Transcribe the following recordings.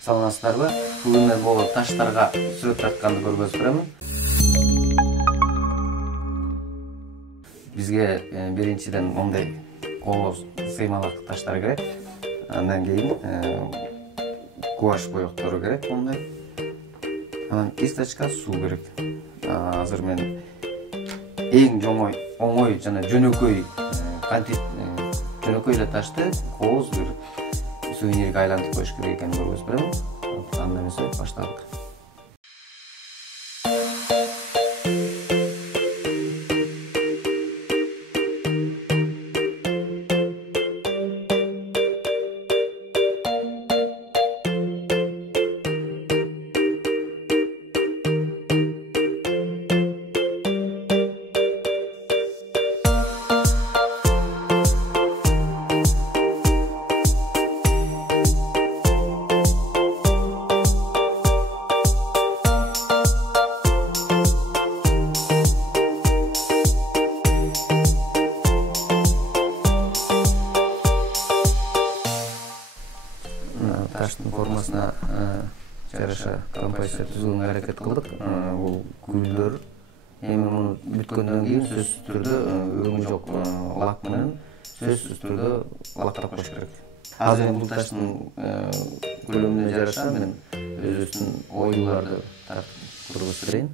Саламатсыздарбы? Бүгүн мен бул таштарга сүрөт тартканды көргөзүп беремин. Бизге биринчиден мондай кооз сыймалак таштар керек. Андан кийин гуашь боектору керек мондай. Анан кисточка, суу керек. Азыр мен эң оңой жана жөнөкөй эле ташты кооз бир сувенирге айлантып коюш керек экенин көргөзүп беремин. Анда эмесе баштадык. Таштын формасына жараша композиция түзүүгө аракет кылдык. Бул гүлдөр. Эми муну бүткөндөн кийин сөзсүз түрдө өңү жок лак менен сөзсүз түрдө лактап коюш керек. Азыр бул таштын көлөмүнө жараша мен өзүбүздүн оюларды көргөзүп берейин.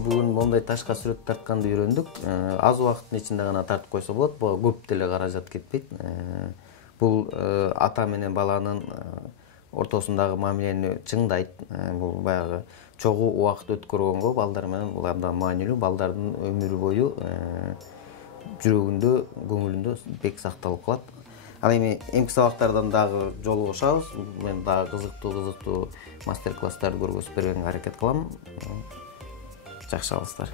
Бүгүн мондай ташка сүрөт тартканды үйрөндүк. Аз убакыттын ичинде гана тартып койсо болот. Бул көп деле каражат кетпейт. Бул ата менен баланын ортосундагы мамилени чыңдайт. Бул баягы чогуу убакыт өткөргөнгө балдар менен бул абдан маанилүү. Балдардын өмүрү бою жүрөгүндө, көңүлүндө бек сакталып калат. Ал эми эмки сабактардан дагы жолугушабыз. Мен дагы кызыктуу мастер-класстарды көргөзүп берүүгө аракет кылам. Жақсы алыстар.